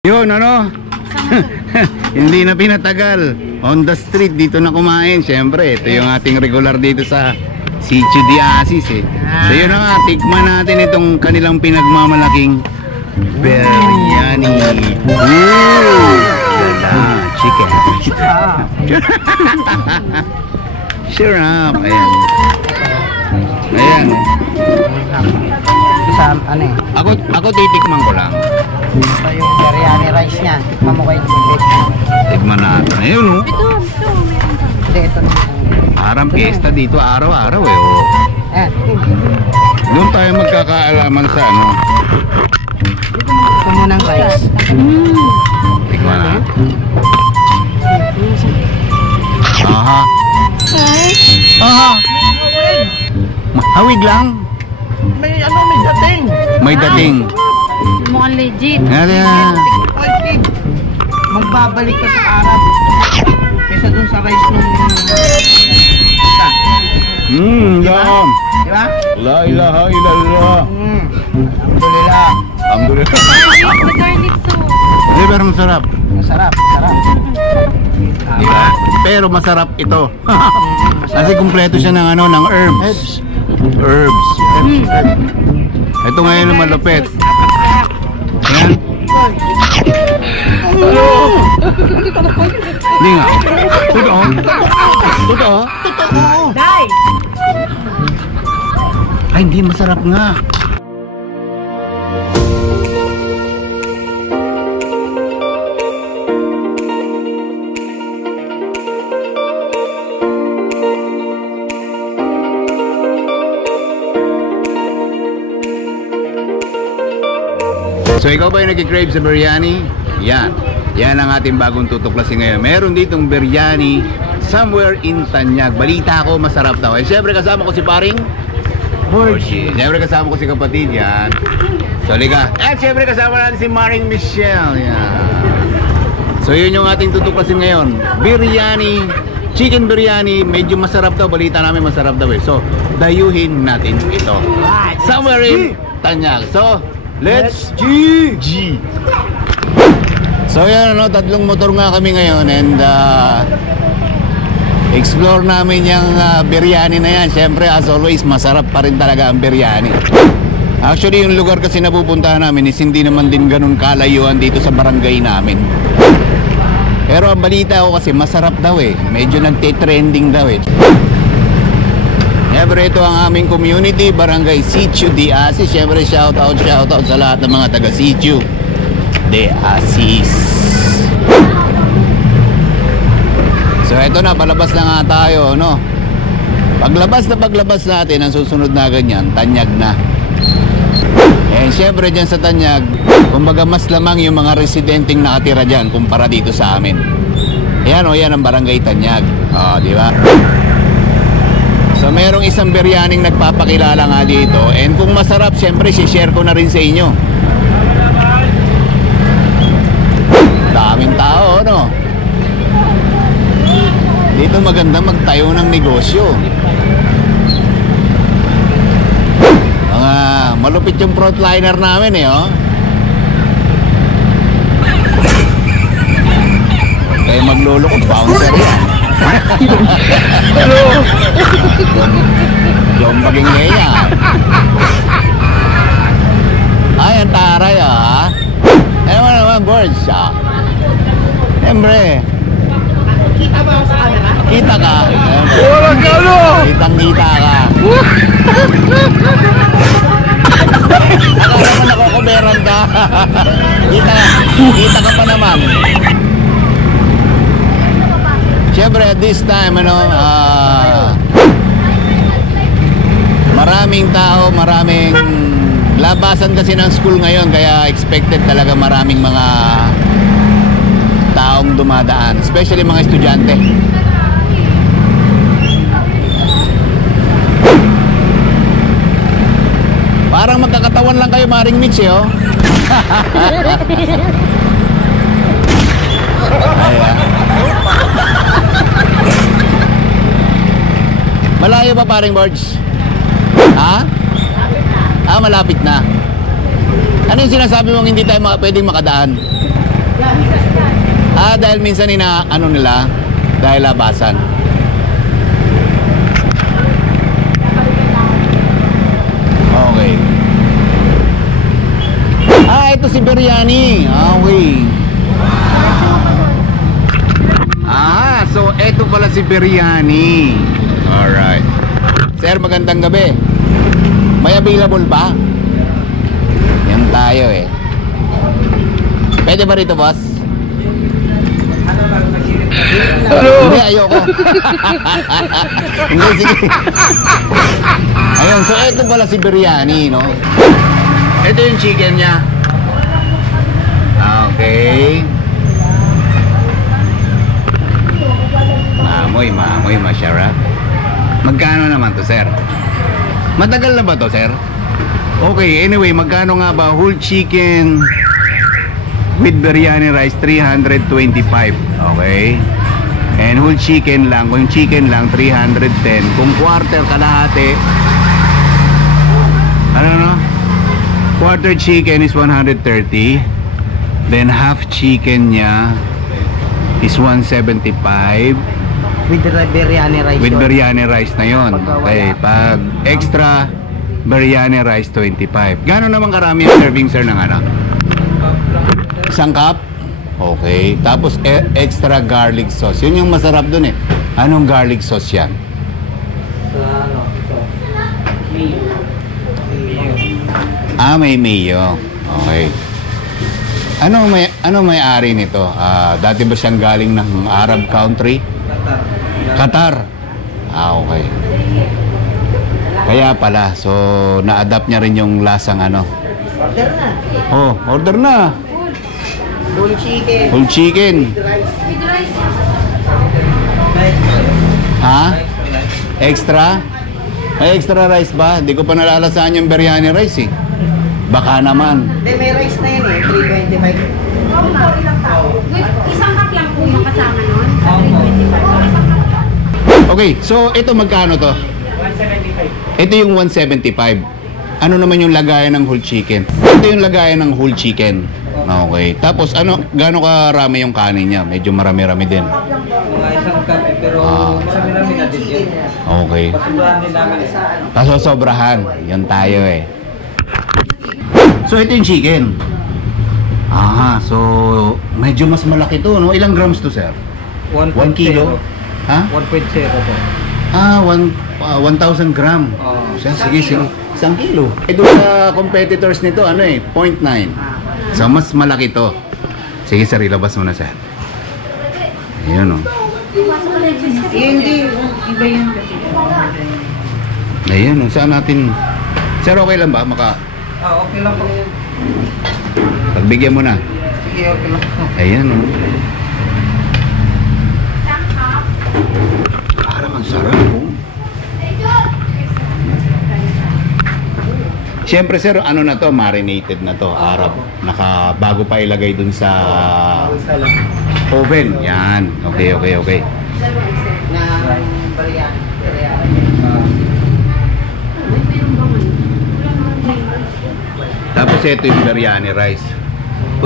Yun, ano? Hindi na pinatagal. On the street, dito na kumain. Siyempre, ito yung ating regular dito sa Sitio de Asis eh. So yun na nga, tikman natin itong kanilang pinagmamalaking biryani. Chicken. Sure up. Ayan. Ayan. Sa ano eh? Ako titikman ko lang. Ito yung biryani rice niya. Tikman mo kayo. Tikman natin. Ayun oh. Hindi, ito na. Parang piyesta dito araw-araw eh. Oh. Ayan. Doon tayo magkakaalaman sa ano. Ito muna ang rice. Tikman na. Aha. Aha. Mahawig lang. May ano, may dating. May dating. Mukhang legit. Ayan. Magbabalik ka sa Arab. Kaysa dun sa rice nung... Dam. Diba? La ilaha illallah. Alhamdulillah. Alhamdulillah. The garlic sauce. Hindi, pero masarap. Masarap, masarap. Diba? Pero masarap ito. Kasi kumpleto siya ng ano, ng herbs. Herbs. Ito ngayon ang malupit. Ayan. Hindi nga. Totoo. Totoo. Dai! Ay, hindi masarap nga. So ikaw ba yung nag-crave sa biryani? Yan. Yan ang ating bagong tutuklasin ngayon. Meron ditong biryani somewhere in Tanyag. Balita ko masarap daw. Eh syempre kasama ko si paring Borgie. Syempre kasama ko si kapatid. Yan. So liga. At syempre kasama natin si Maring Michelle. Yan. So yun yung ating tutuklasin ngayon. Biryani. Chicken biryani. Medyo masarap daw. Balita namin masarap daw eh. So dayuhin natin ito. Somewhere in Tanyag. So let's G! So yan ano, tatlong motor nga kami ngayon and explore namin yung biryani na yan. Siyempre as always masarap pa rin talaga ang biryani. Actually yung lugar kasi napupuntahan namin is hindi naman din ganun kalayuan dito sa barangay namin. Pero ang balita ko kasi masarap daw eh. Medyo nagte-trending daw eh. Siyempre ito ang aming community, Barangay Sitio de Asis. Siyempre shoutout sa lahat ng mga taga Sitio de Asis. So ito na, palabas na nga tayo, no? Paglabas natin, ang susunod na ganyan, Tanyag na. And siyempre dyan sa Tanyag, kumbaga mas lamang yung mga residenteng nakatira dyan kumpara dito sa amin. Ayan o, yan ang Barangay Tanyag. O, di ba? So merong isang biryaning nagpapakilala nga dito. And kung masarap, syempre share ko na rin sa inyo. Daming tao, no? Dito maganda magtayo ng negosyo. Mga malupit yung frontliner namin eh, oh. Huwag kayo magluloko, bouncer yan. Hello. Yung maging leya. Ay, ang taray ah. Ano naman, boards ah. Siyempre. Kita ba ako sa camera? Kita ka. Wala ka ano? Kitang-kita ka. Akala mo nakukuberan ka. Kita ka pa naman. Siyempre at this time ano, maraming tao, maraming labasan kasi ng school ngayon, kaya expected talaga maraming mga taong dumadaan, especially mga estudyante. Parang magkakatawan lang kayo, Maring Mitch, oh. Ayan. Malayo pa paring Borge? Ha? Malapit na. Ano yung sinasabi mong hindi tayo pwedeng makadaan? Dahil minsan ano nila, dahil labasan. Okay. Ito si biryani. Okay. So ito pala si biryani. Alright. Sir, magandang gabi. May available ba? Yan tayo eh. Pwede ba rito, boss? Hindi, ayoko. Hindi, sige. Ayun, so ito pala si biryani, no? Ito yung chicken niya. Okay. Maamoy, masyarap. Magkano naman to, sir? Matagal na ba to, sir? Okay, anyway, magkano nga ba whole chicken with biryani rice? 325. Okay. And whole chicken lang, kung chicken lang 310, kung quarter kalahati, ano? Quarter chicken is 130. Then half chicken niya is 175. With the biryani rice. With yun. biryani rice na yon. Pagka Okay, wala. pag extra biryani rice 25. Gano'n naman karami ang serving, sir, ng ano? Isang cup? Okay. Tapos extra garlic sauce. Yun yung masarap dun eh. Anong garlic sauce yan? Ano, ito. Mayo. May mayo. Okay. Ano may-ari nito? Dati ba siyang galing ng Arab country? Qatar. Okay. Kaya pala, so na-adapt niya rin yung lasang ano. Order na. Oh, order na. Full chicken. Whole chicken. With rice. Ha? Extra? May extra rice ba? Hindi ko pa nalalasahan yung biryani rice eh. Baka naman. Hindi, may rice na yun eh. 325. Isang cup lang po yung kasama nun. Sa Opo. 325. Okay, so ito magkano to? 175. Ito yung 175. Ano naman yung lagayan ng whole chicken? Ito yung lagayan ng whole chicken. Okay. Tapos gaano karami yung kanin niya? Medyo marami-rami din. Mga isang cup eh, pero marami-rami na din yun. Okay. Pasubrahan din namin eh. Pasosobrahan. Yun tayo eh. So ito yung chicken. So medyo mas malaki to, no? Ilang grams to, sir? 1 kilo? Ha? 1.0 po. 1,000 gram. Oo. Sige. 1 kilo. Ito sa competitors nito, 0.9. So, mas malaki to. Sige, sir, ilabas mo na, sir. Ayun, oh. Hindi. Iba yun kasi. Ayun, oh. Saan natin... Sir, okay lang ba? Okay lang po. Pagbigyan mo na. Sige, okay lang po. Ayan, oh. Parang ang sarap, oh. Siyempre, sir, ano na to? Marinated na to, Arab. Bago pa ilagay dun sa oven. Yan. Okay. Na biryani. Tapos ito yung biryani rice.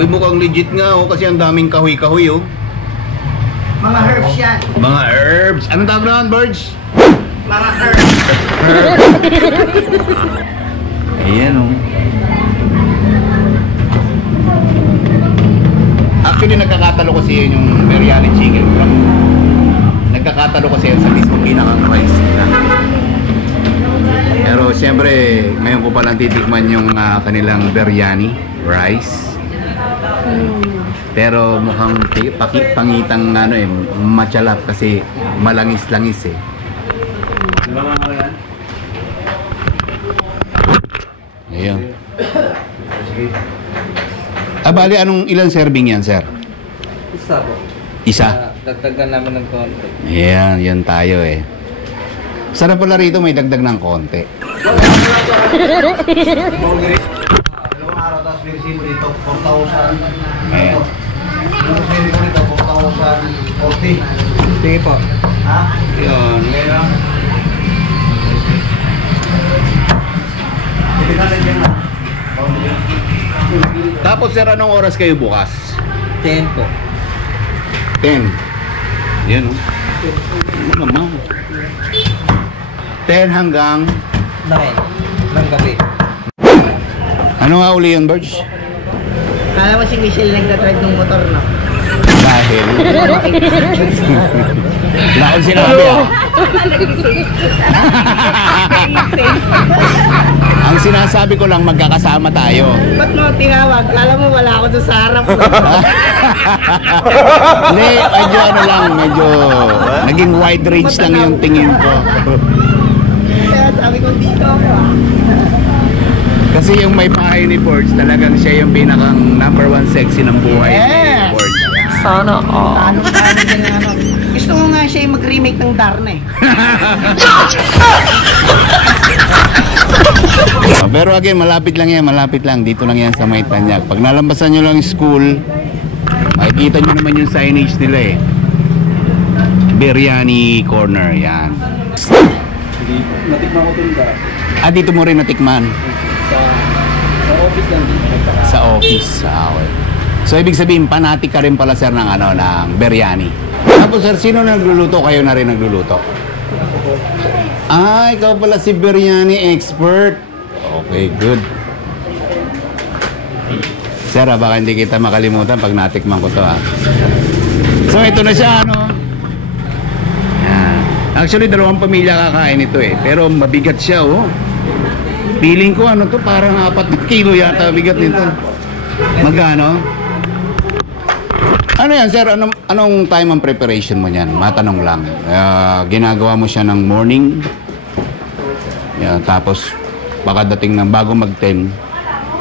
Uy, mukhang legit nga, oh, kasi ang daming kahoy-kahoy, oh. Mga herbs yan. Mga herbs. Anong tawag naman, birds? Mga herbs. Ayan, oh. Actually, nagkakatalo kasi yun yung biryani chicken from... Nagkakatalo kasi yun sa mismo pinakang rice nila. Pero siyempre, ngayon ko palang titikman yung kanilang biryani rice. Pero mukhang pangitang matchalap kasi malangis-langis eh. Ayun. Bali, ilang serving yan, sir? Isa po. Isa? Dagdagan namin ng konti. Ayan, yan tayo eh. Sarap pala rito, may dagdag ng konti. Dalawang araw tapos resibo dito, 4,000. Ayan. Yung resibo dito, 4,040. Sige po. Ha? Yun. Kaya, hindi ka din yan. Tapos, sir, anong oras kayo bukas? 10 po. 10. Yan oh. Ano naman? 10 hanggang 9 ng gabi. ano nga uli yun, Birds? Kala mo si Michelle nagtatry ng motor, no? Dahil wala akong sinabi ah. Ang sinasabi ko lang magkakasama tayo. Ba't mo tinawag? Kala mo wala ako doon sa harap. Hindi, medyo ano lang, medyo naging wide range lang yung tingin ko. Kaya sabi ko dito ako ah. Kasi yung may bahay ni Forge, talagang siya yung pinakang number 1 sexy ng buhay ni Forge. Ano din ano. Gusto ko nga siya yung mag-remake ng Darna eh. Pero again, malapit lang yan, malapit lang. Dito lang yan sa May Tanyag. Pag nalampasan nyo lang yung school, makikita nyo naman yung signage nila eh. Biryani Corner, yan. Natikman ko ito ba? Dito mo rin natikman? Sa office lang dito. Sa office. Okay. So ibig sabihin, panatik ka rin pala sir ng ng biryani. Tapos sir, sino nagluluto? Kayo na rin nagluluto? Ikaw pala si biryani expert. Okay, good. Sir, baka hindi kita makalimutan pag natikman ko to So ito na siya, ano? Yan. Actually, 2 pamilya kakain ito eh. Pero mabigat siya, oh. Feeling ko ano to, parang 4 kilo yata bigat nito. Magkano? Ano yan, sir? Anong time ang preparation mo niyan? Matanong lang. Ginagawa mo siya ng morning. Tapos, baka dating ng bago mag-10,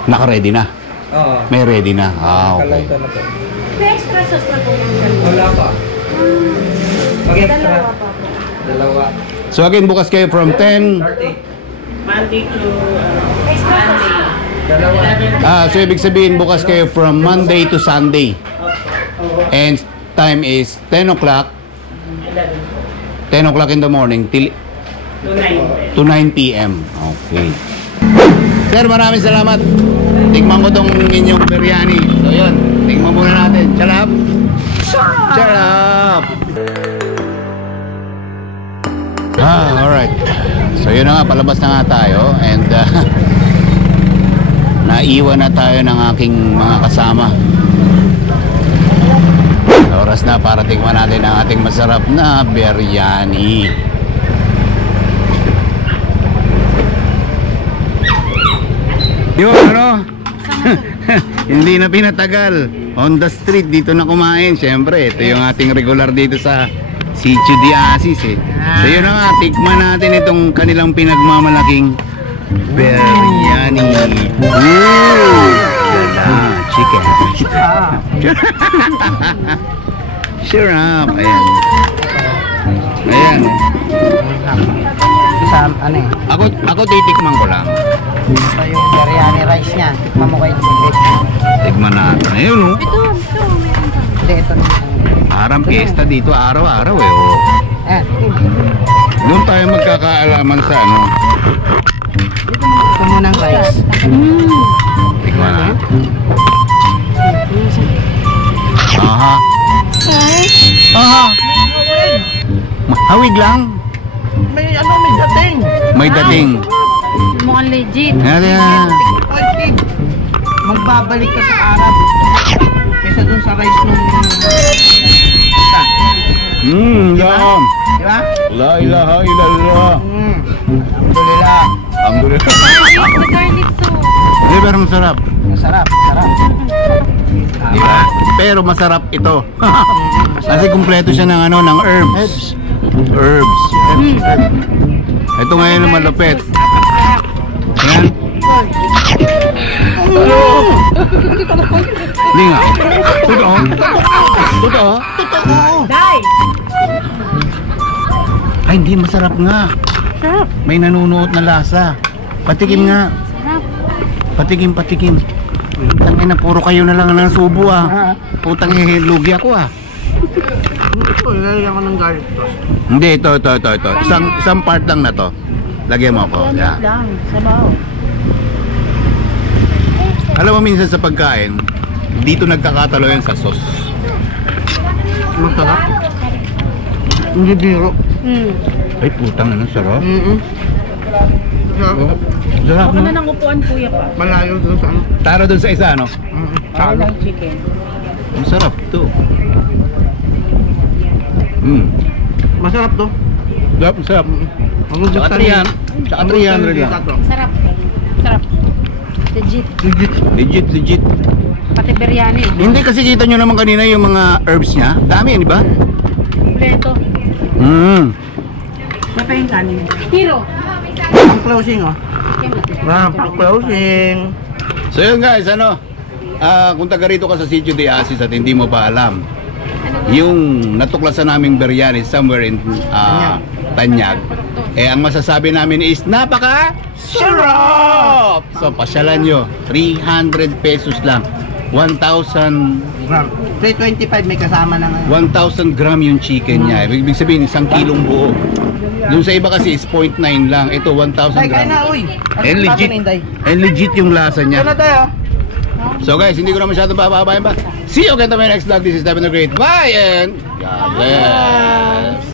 naka-ready na. Oo. May ready na. Okay. Kalautan na po. May extra sauce na po yung Wala pa. Mag-extra. dalawa pa po. Dalawa. So again, bukas kayo from 10. 30. Monday to Extra sauce pa. Dalawa. So ibig sabihin, bukas kayo from Monday to Sunday. And time is 10 o'clock. 10 o'clock in the morning till to 9. to 9 p.m. Okay. Sir, maraming salamat. Tikman ko tong inyong biryani. So yun, tikman muna natin. Charap! Charap! Alright. So yun na nga, palabas na nga tayo. And naiwan na tayo ng aking mga kasama. Oras na para tikman natin ang ating masarap na biryani. Yun, ano? Hindi na pinatagal. On the street, dito na kumain. Siyempre, ito yung ating regular dito sa Sitio de Asis eh. So yun na nga, tikman natin itong kanilang pinagmamalaking biryani. Chicken. Sure up. Ayan. Ayan. Sa ano eh. Ako titikman ko lang. Ito yung biryani rice niya. Tikman mo kayo. Tikman natin. Ayun oh. Ito, meron pa. Hindi, ito. Parang piyesta dito araw-araw eh. Oh. Doon tayo magkakaalaman sa ano. Ito muna ang rice. Tikman natin. Aha. Aha. Hawig lang. May dating. May dating. Mukhang legit. Yan. Magbabalik ka sa Arab. Kesa dun sa rice nung Dam. di ba? La ilaha illallah. Alhamdulillah. Alhamdulillah. May garlic sauce. Di pero masarap. Masarap. Di ba? Pero masarap ito. Kasi kumpleto siya ng ano, ng herbs. Herbs. Ito ngayon ang malupit. Yan. Hindi nga. Totoo. Totoo. Dai! Ay, hindi masarap nga. Sarap. May nanunuot na lasa. Patikim nga. Sarap. Patikim. Tangin na, puro kayo na lang ang subo ah. Putang lugi ako ah. Ito, ilalagyan ko ng garlic sauce. Hindi, ito. Isang part lang na to. Lagyan mo ako. Yeah. Lang, sabaw. Alam mo minsan sa pagkain, dito nagkakatalo yan sa sauce. Masarap. Hindi biro. Ay, putang ano, sarap. Sarap. Sarap, Baka no? na ng upuan kuya pa. Malayo doon sa ano. Tara dun sa isa, no? Talo ng chicken. Ang sarap to. Masarap to. Sarap, sarap. Tsaka 300. Tsaka 300 lang. Sarap. Sarap. Legit. Legit. Pati biryani. Hindi kasi kita nyo naman kanina yung mga herbs niya. Dami, di ba? Kompleto. Mata yung kanin. Hero. Ang closing, oh. Ang closing. So yun guys, ano? Kung taga rito ka sa Sitio de Asis at hindi mo pa alam, yung natuklasan naming biryani somewhere in Tanyag, ang masasabi namin is napaka sarap! So pasyalan nyo, 300 pesos lang. 1,000 Gram. 325 may kasama ng 1,000 gram yung chicken niya. Ibig sabihin, 1 kilong buo. Doon sa iba kasi is 0.9 lang. Ito, 1,000 Tay, kain gram. na, uy. And legit. And legit yung lasa Kain niya. na tayo. So guys, hindi ko na masyadong papabayan pa. See you again to my next vlog. This is Devin the Great. Bye and God bless.